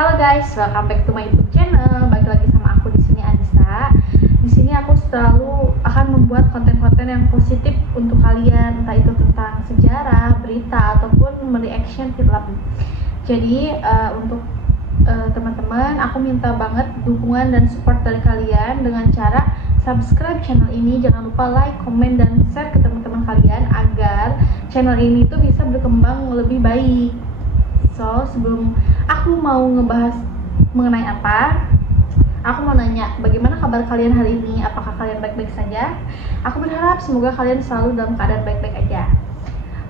Halo guys, welcome back to my YouTube channel. Balik lagi sama aku di sini Anissa. Di sini aku selalu akan membuat konten-konten yang positif untuk kalian, entah itu tentang sejarah, berita ataupun mereaction film. Jadi untuk teman-teman, aku minta banget dukungan dan support dari kalian dengan cara subscribe channel ini. Jangan lupa like, komen, dan share ke teman-teman kalian agar channel ini tuh bisa berkembang lebih baik. So, sebelum aku mau ngebahas mengenai apa, aku mau nanya bagaimana kabar kalian hari ini? Apakah kalian baik-baik saja? Aku berharap semoga kalian selalu dalam keadaan baik-baik aja.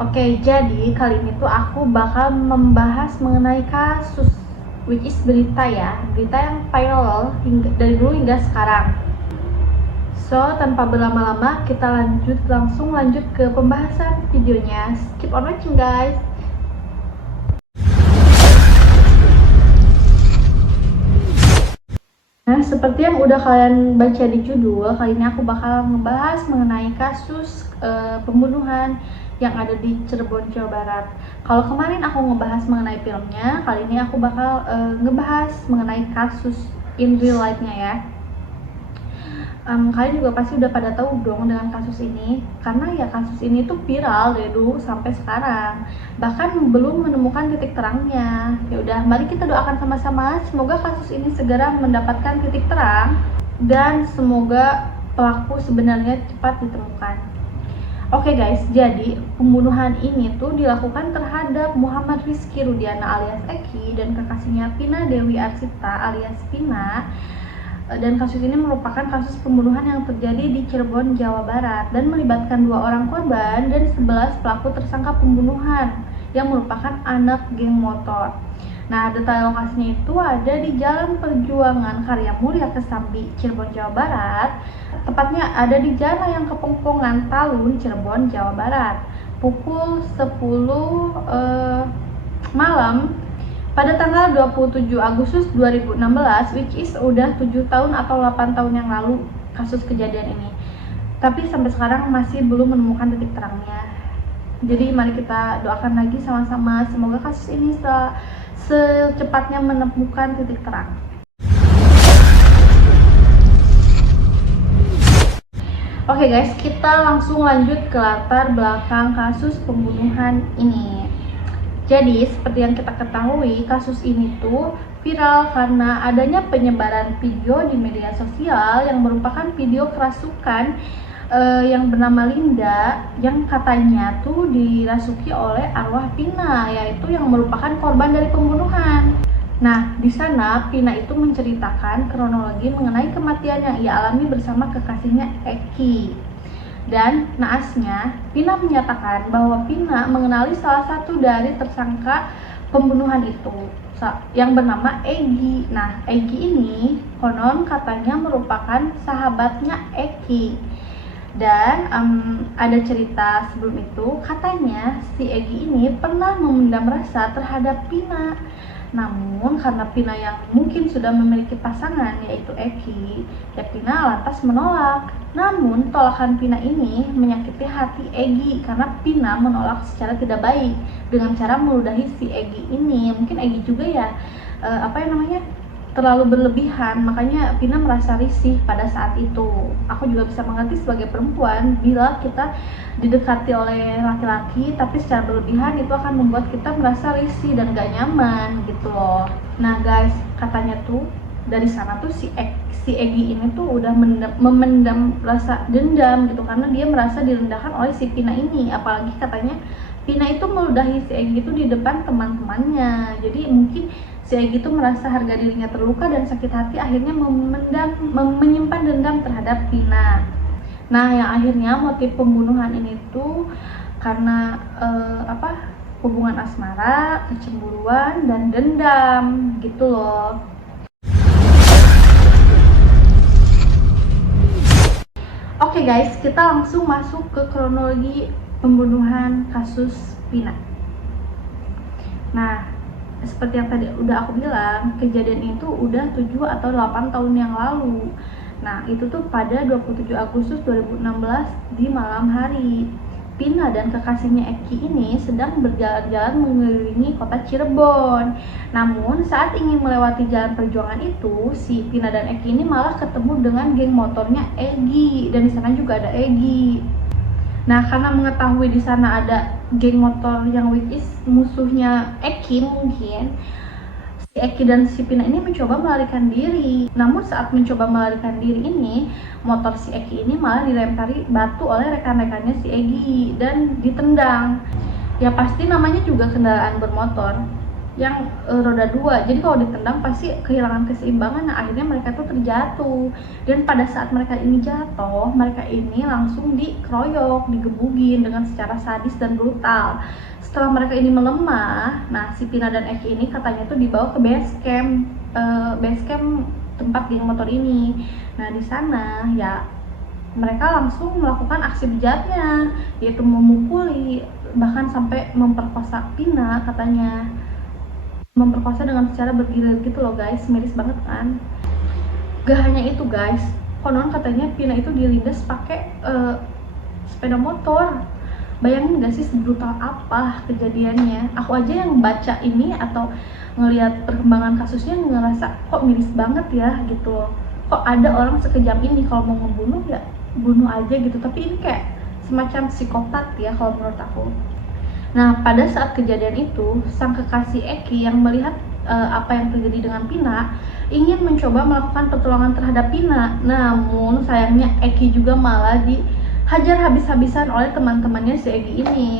Oke, jadi kali ini tuh aku bakal membahas mengenai kasus, which is berita ya, berita yang viral dari dulu hingga sekarang. So, tanpa berlama-lama kita langsung lanjut ke pembahasan videonya. Keep on watching guys. Nah, seperti yang udah kalian baca di judul, kali ini aku bakal ngebahas mengenai kasus pembunuhan yang ada di Cirebon, Jawa Barat. Kalau kemarin aku ngebahas mengenai filmnya, kali ini aku bakal ngebahas mengenai kasus in real life-nya ya. Kalian juga pasti udah pada tahu dong dengan kasus ini, karena ya kasus ini tuh viral dari dulu sampai sekarang, bahkan belum menemukan titik terangnya. Ya udah, mari kita doakan sama-sama semoga kasus ini segera mendapatkan titik terang dan semoga pelaku sebenarnya cepat ditemukan. Oke guys, jadi pembunuhan ini tuh dilakukan terhadap Muhammad Rizky Rudiana alias Eki dan kekasihnya Pina Dewi Arsita alias Pina. Dan kasus ini merupakan kasus pembunuhan yang terjadi di Cirebon, Jawa Barat dan melibatkan 2 orang korban dan 11 pelaku tersangka pembunuhan yang merupakan anak geng motor. Nah, detail lokasinya itu ada di Jalan Perjuangan Karya Mulia Kesambi, Cirebon, Jawa Barat. Tepatnya ada di Jalan Layang Kepongpongan, Talun, Cirebon, Jawa Barat. Pukul 10 malam pada tanggal 27 Agustus 2016, which is udah 7 tahun atau 8 tahun yang lalu kasus kejadian ini. Tapi sampai sekarang masih belum menemukan titik terangnya. Jadi mari kita doakan lagi sama-sama semoga kasus ini secepatnya menemukan titik terang. Oke guys, kita langsung lanjut ke latar belakang kasus pembunuhan ini. Jadi, seperti yang kita ketahui, kasus ini tuh viral karena adanya penyebaran video di media sosial yang merupakan video kerasukan yang bernama Linda, yang katanya tuh dirasuki oleh arwah Pina, yaitu yang merupakan korban dari pembunuhan. Nah, di sana Pina itu menceritakan kronologi mengenai kematian yang ia alami bersama kekasihnya Eki. Dan naasnya, Pina menyatakan bahwa Pina mengenali salah satu dari tersangka pembunuhan itu yang bernama Egi. Nah, Egi ini konon katanya merupakan sahabatnya Eki. Dan ada cerita sebelum itu, katanya si Egi ini pernah memendam rasa terhadap Pina. Namun karena Pina yang mungkin sudah memiliki pasangan yaitu Eki, ya Pina lantas menolak. Namun tolakan Pina ini menyakiti hati Egi karena Pina menolak secara tidak baik dengan cara meludahi si Egi ini. Mungkin Egi juga ya terlalu berlebihan, makanya Pina merasa risih pada saat itu. Aku juga bisa mengerti sebagai perempuan bila kita didekati oleh laki-laki tapi secara berlebihan itu akan membuat kita merasa risih dan gak nyaman gitu loh. Nah guys, katanya tuh dari sana tuh si Egi ini tuh udah memendam rasa dendam gitu karena dia merasa direndahkan oleh si Pina ini. Apalagi katanya Pina itu meludahi si Egi itu di depan teman-temannya. Jadi mungkin si Egi itu merasa harga dirinya terluka dan sakit hati, akhirnya menyimpan dendam terhadap Pina. Nah, yang akhirnya motif pembunuhan ini tuh karena hubungan asmara, kecemburuan, dan dendam gitu loh. Oke guys, kita langsung masuk ke kronologi pembunuhan kasus Pina. Nah, seperti yang tadi udah aku bilang, kejadian itu udah 7 atau 8 tahun yang lalu. Nah, itu tuh pada 27 Agustus 2016 di malam hari. Pina dan kekasihnya Eki ini sedang berjalan-jalan mengelilingi kota Cirebon. Namun saat ingin melewati jalan perjuangan itu, si Pina dan Eki ini malah ketemu dengan geng motornya Egi, dan di sana juga ada Egi. Nah, karena mengetahui di sana ada geng motor yang which is musuhnya Eki, mungkin si Eki dan si Pina ini mencoba melarikan diri. Namun saat mencoba melarikan diri ini, motor si Eki ini malah dilempari batu oleh rekan-rekannya si Egi dan ditendang. Ya pasti namanya juga kendaraan bermotor yang roda 2, jadi kalau ditendang pasti kehilangan keseimbangan. Nah, akhirnya mereka tuh terjatuh, dan pada saat mereka ini jatuh, mereka ini langsung dikeroyok, digebugin dengan secara sadis dan brutal. Setelah mereka ini melemah, nah si Pina dan Eki ini katanya tuh dibawa ke base camp tempat geng motor ini. Nah di sana ya mereka langsung melakukan aksi bejatnya, yaitu memukuli, bahkan sampai memperkosa Pina, katanya memperkosa dengan secara bergilir gitu loh guys, miris banget kan. Gak hanya itu guys, konon katanya Pina itu dilindas pakai sepeda motor. Bayangin gak sih sebrutal apa kejadiannya? Aku aja yang baca ini atau ngelihat perkembangan kasusnya ngerasa kok miris banget ya gitu loh. Kok ada orang sekejam ini, kalau mau ngebunuh ya bunuh aja gitu. Tapi ini kayak semacam psikopat ya kalau menurut aku. Nah, pada saat kejadian itu, sang kekasih Eki yang melihat apa yang terjadi dengan Pina ingin mencoba melakukan pertolongan terhadap Pina. Namun sayangnya Eki juga malah dihajar habis-habisan oleh teman-temannya si Eki ini.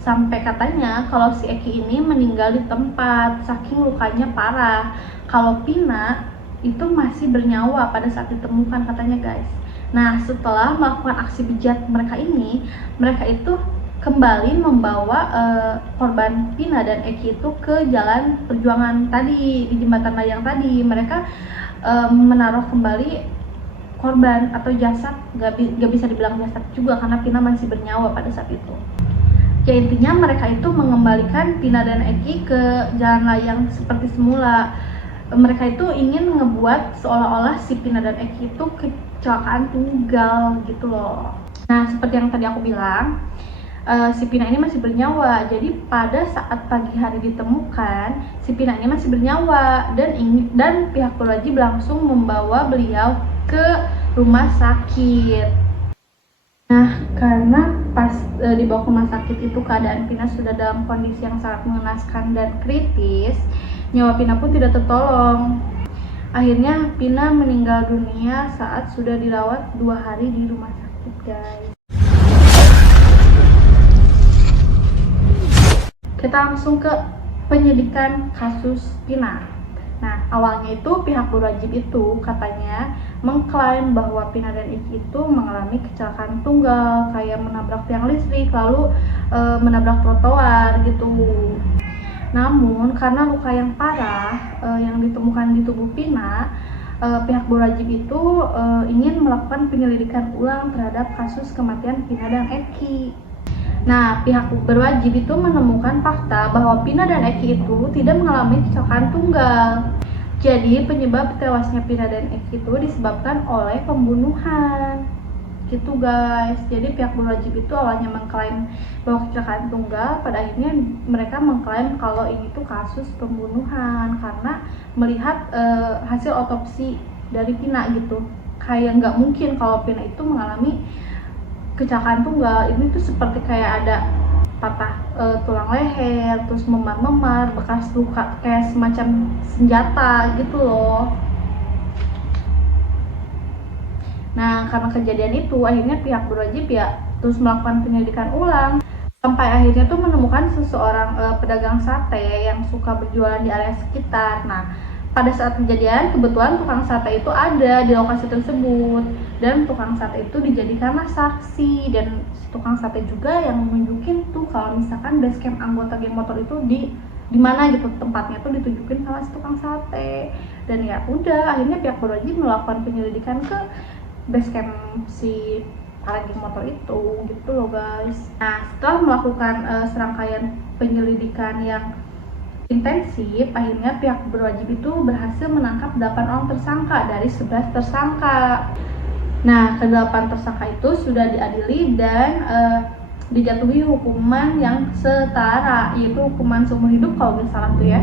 Sampai katanya kalau si Eki ini meninggal di tempat saking lukanya parah. Kalau Pina itu masih bernyawa pada saat ditemukan katanya guys. Nah, setelah melakukan aksi bejat mereka ini, mereka itu kembali membawa korban Pina dan Eki itu ke jalan perjuangan tadi, di jembatan layang tadi. Mereka menaruh kembali korban atau jasad, gak bisa dibilang jasad juga karena Pina masih bernyawa pada saat itu. Ya intinya mereka itu mengembalikan Pina dan Eki ke jalan layang seperti semula. Mereka itu ingin ngebuat seolah-olah si Pina dan Eki itu kecelakaan tunggal gitu loh. Nah, seperti yang tadi aku bilang, si Pina ini masih bernyawa. Jadi pada saat pagi hari ditemukan, si Pina ini masih bernyawa dan pihak berwajib langsung membawa beliau ke rumah sakit. Nah, karena pas dibawa ke rumah sakit itu keadaan Pina sudah dalam kondisi yang sangat mengenaskan dan kritis, nyawa Pina pun tidak tertolong. Akhirnya Pina meninggal dunia saat sudah dirawat 2 hari di rumah sakit guys. Kita langsung ke penyidikan kasus Pina. Nah, awalnya itu pihak berwajib itu katanya mengklaim bahwa Pina dan Eki itu mengalami kecelakaan tunggal, kayak menabrak tiang listrik lalu menabrak trotoar gitu. Namun karena luka yang parah yang ditemukan di tubuh Pina, pihak berwajib itu ingin melakukan penyelidikan ulang terhadap kasus kematian Pina dan Eki. Nah, pihak berwajib itu menemukan fakta bahwa Pina dan Eki itu tidak mengalami kecelakaan tunggal. Jadi, penyebab tewasnya Pina dan Eki itu disebabkan oleh pembunuhan. Gitu guys. Jadi, pihak berwajib itu awalnya mengklaim bahwa kecelakaan tunggal, pada akhirnya mereka mengklaim kalau ini tuh kasus pembunuhan karena melihat hasil otopsi dari Pina gitu. Kayak nggak mungkin kalau Pina itu mengalami kecelakaan tunggal. Ini tuh seperti kayak ada patah tulang leher, terus memar-memar, bekas luka kayak semacam senjata gitu loh. Nah, karena kejadian itu akhirnya pihak berwajib ya terus melakukan penyelidikan ulang sampai akhirnya tuh menemukan seseorang pedagang sate yang suka berjualan di area sekitar. Nah, pada saat kejadian kebetulan tukang sate itu ada di lokasi tersebut dan tukang sate itu dijadikanlah saksi, dan tukang sate juga yang menunjukin tuh kalau misalkan base camp anggota geng motor itu di mana gitu tempatnya tuh ditunjukin sama si tukang sate. Dan ya udah akhirnya pihak berwajib melakukan penyelidikan ke base camp si para geng motor itu gitu loh guys. Nah, setelah melakukan serangkaian penyelidikan yang intensif, akhirnya pihak berwajib itu berhasil menangkap 8 orang tersangka dari 11 tersangka. Nah, ke-8 tersangka itu sudah diadili dan dijatuhi hukuman yang setara, yaitu hukuman seumur hidup kalau nggak salah tuh ya.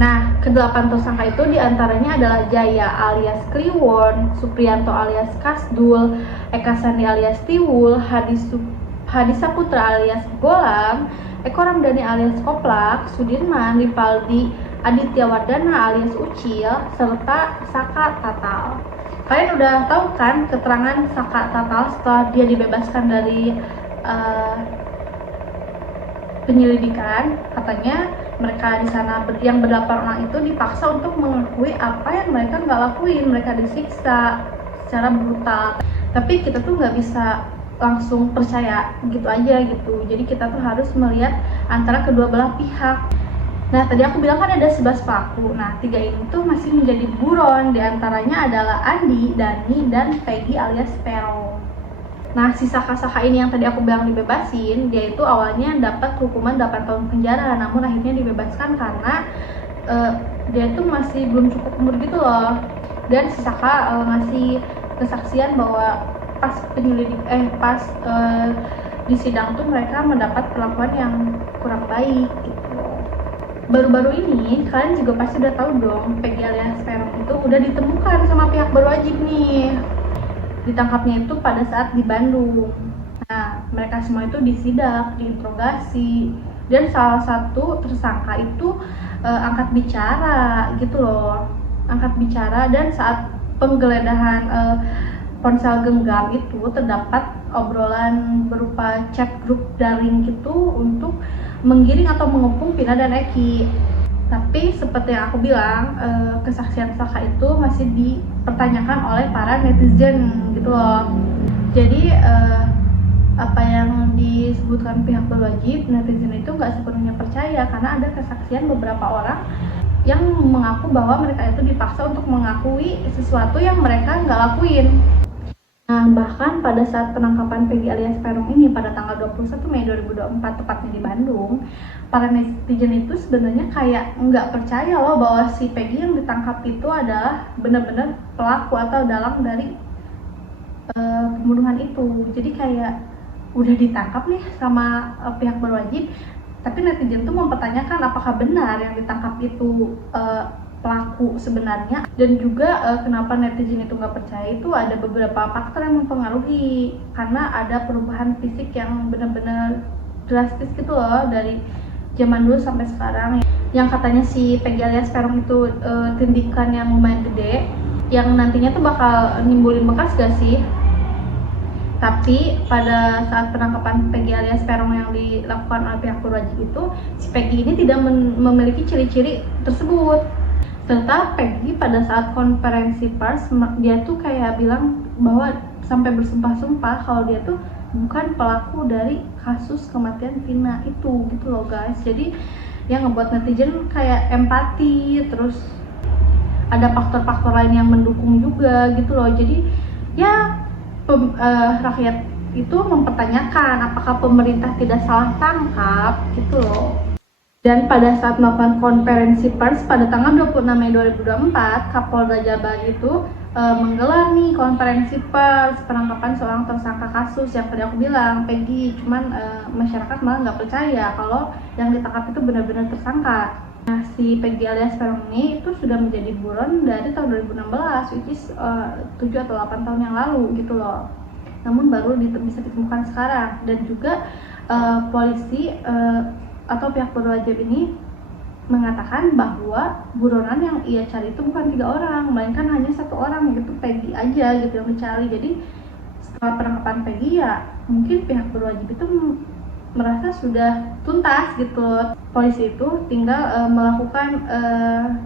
Nah, kedelapan tersangka itu diantaranya adalah Jaya alias Kliwon, Supriyanto alias Kasdul, Eka Sandi alias Tiwul, Hadi Saputra alias Golang, Eko Ramdhani alias Koplak, Sudirman, Ripaldi, Aditya Wardana alias Ucil, serta Saka Tatal. Kalian udah tahu kan keterangan Saka Tatal setelah dia dibebaskan dari penyelidikan? Katanya mereka di sana yang berdelapan orang itu dipaksa untuk mengakui apa yang mereka nggak lakuin. Mereka disiksa secara brutal, tapi kita tuh nggak bisa langsung percaya gitu aja gitu. Jadi kita tuh harus melihat antara kedua belah pihak. Nah, tadi aku bilang kan ada 11 pelaku. Nah, 3 ini tuh masih menjadi buron. Di antaranya adalah Andi, Dani, dan Peggy alias Peron. Nah, si Saka ini yang tadi aku bilang dibebasin, dia itu awalnya dapat hukuman 8 tahun penjara, namun akhirnya dibebaskan karena dia itu masih belum cukup umur gitu loh. Dan si Saka ngasih kesaksian bahwa pas di sidang tuh mereka mendapat perlakuan yang kurang baik gitu. Baru-baru ini kalian juga pasti udah tahu dong, Peggy alias Peron itu udah ditemukan sama pihak berwajib nih. Ditangkapnya itu pada saat di Bandung. Nah, mereka semua itu disidak, diinterogasi, dan salah satu tersangka itu angkat bicara gitu loh. Angkat bicara, dan saat penggeledahan ponsel genggam itu terdapat obrolan berupa chat grup daring gitu untuk menggiring atau mengepung Vina dan Eki. Tapi seperti yang aku bilang, kesaksian Saka itu masih dipertanyakan oleh para netizen gitu loh. Jadi apa yang disebutkan pihak berwajib, netizen itu nggak sepenuhnya percaya karena ada kesaksian beberapa orang yang mengaku bahwa mereka itu dipaksa untuk mengakui sesuatu yang mereka nggak lakuin. Nah, bahkan pada saat penangkapan Peggy alias Peron ini pada tanggal 21 Mei 2024 tepatnya di Bandung, para netizen itu sebenarnya kayak nggak percaya loh bahwa si Peggy yang ditangkap itu adalah benar-benar pelaku atau dalang dari pembunuhan itu. Jadi kayak udah ditangkap nih sama pihak berwajib, tapi netizen tuh mempertanyakan apakah benar yang ditangkap itu pelaku sebenarnya. Dan juga kenapa netizen itu nggak percaya itu ada beberapa faktor yang mempengaruhi, karena ada perubahan fisik yang benar-benar drastis gitu loh dari zaman dulu sampai sekarang. Yang katanya si Peggy alias Peron itu tindikan yang lumayan gede, yang nantinya tuh bakal nimbulin bekas gak sih? Tapi pada saat penangkapan Peggy alias Peron yang dilakukan oleh pihak berwajib itu, si Peggy ini tidak memiliki ciri-ciri tersebut. Serta Peggy pada saat konferensi pers, dia tuh kayak bilang bahwa sampai bersumpah-sumpah kalau dia tuh bukan pelaku dari kasus kematian Vina itu gitu loh guys. Jadi yang ngebuat netizen kayak empati, terus ada faktor-faktor lain yang mendukung juga gitu loh. Jadi ya rakyat itu mempertanyakan apakah pemerintah tidak salah tangkap gitu loh. Dan pada saat melakukan konferensi pers pada tanggal 26 Mei 2024, Kapolda Jabar itu menggelar nih konferensi pers penangkapan seorang tersangka kasus yang tadi aku bilang, Peggy. Cuman masyarakat malah nggak percaya kalau yang ditangkap itu benar-benar tersangka. Nah, si Peggy alias Peron ini itu sudah menjadi buron dari tahun 2016, which is 7 atau 8 tahun yang lalu gitu loh. Namun baru bisa ditemukan sekarang. Dan juga polisi atau pihak berwajib ini mengatakan bahwa buronan yang ia cari itu bukan 3 orang, melainkan hanya 1 orang, yaitu Peggy aja gitu yang dicari. Jadi setelah penangkapan Peggy ya mungkin pihak berwajib itu merasa sudah tuntas gitu. Polisi itu tinggal melakukan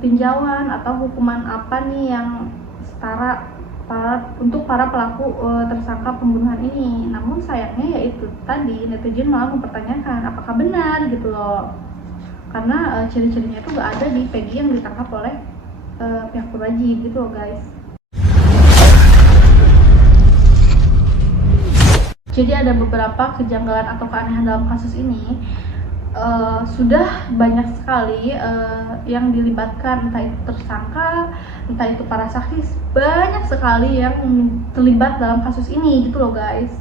tinjauan atau hukuman apa nih yang setara untuk para pelaku tersangka pembunuhan ini. Namun sayangnya yaitu tadi netizen malah mempertanyakan apakah benar gitu loh, karena ciri-cirinya itu gak ada di Peggy yang ditangkap oleh pihak berwajib gitu loh guys. Jadi ada beberapa kejanggalan atau keanehan dalam kasus ini. Sudah banyak sekali yang dilibatkan, entah itu tersangka, entah itu para saksi, banyak sekali yang terlibat dalam kasus ini gitu loh guys.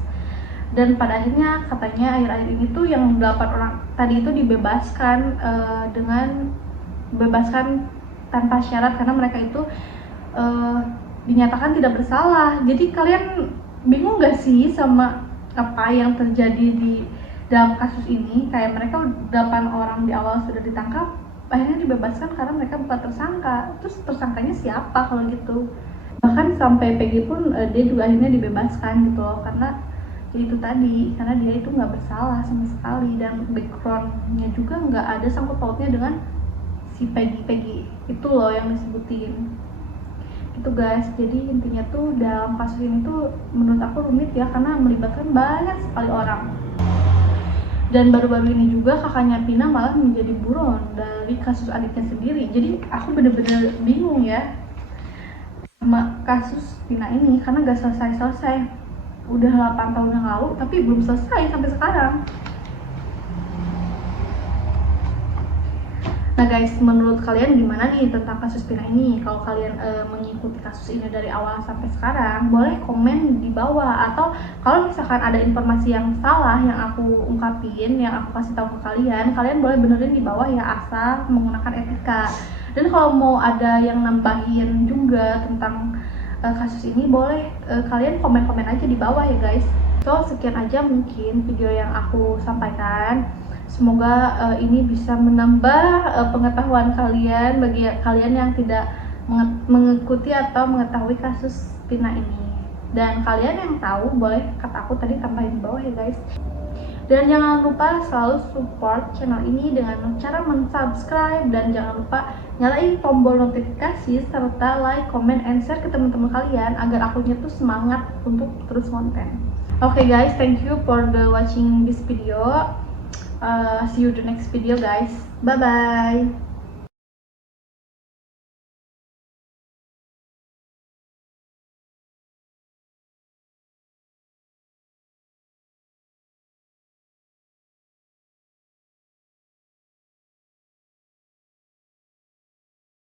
Dan pada akhirnya katanya akhir-akhir ini tuh yang 8 orang tadi itu dibebaskan dengan bebaskan tanpa syarat karena mereka itu dinyatakan tidak bersalah. Jadi kalian bingung gak sih sama apa yang terjadi di dalam kasus ini? Kayak mereka 8 orang di awal sudah ditangkap, akhirnya dibebaskan karena mereka bukan tersangka. Terus tersangkanya siapa kalau gitu? Bahkan sampai PG pun dia juga akhirnya dibebaskan gitu loh, karena ya itu tadi, karena dia itu nggak bersalah sama sekali dan backgroundnya juga nggak ada sangkut pautnya dengan si Peggy itu loh yang disebutin itu guys. Jadi intinya tuh dalam kasus ini tuh menurut aku rumit ya, karena melibatkan banyak sekali orang. Dan baru-baru ini juga kakaknya Pina malah menjadi buron dari kasus adiknya sendiri. Jadi aku bener-bener bingung ya sama kasus Pina ini, karena gak selesai-selesai. Udah 8 tahun yang lalu tapi belum selesai sampai sekarang. Nah guys, menurut kalian gimana nih tentang kasus Pina ini? Kalau kalian mengikuti kasus ini dari awal sampai sekarang, boleh komen di bawah. Atau kalau misalkan ada informasi yang salah yang aku ungkapin, yang aku kasih tahu ke kalian, kalian boleh benerin di bawah ya, asal menggunakan etika. Dan kalau mau ada yang nambahin juga tentang kasus ini, boleh kalian komen-komen aja di bawah ya guys. So sekian aja mungkin video yang aku sampaikan. Semoga ini bisa menambah pengetahuan kalian bagi kalian yang tidak mengikuti atau mengetahui kasus Pina ini. Dan kalian yang tahu boleh kata aku tadi tambahin di bawah ya guys. Dan jangan lupa selalu support channel ini dengan cara mensubscribe, dan jangan lupa nyalain tombol notifikasi serta like, comment, and share ke teman-teman kalian agar akunya tuh semangat untuk terus konten. Okay guys, thank you for the watching this video. See you the next video guys. Bye bye.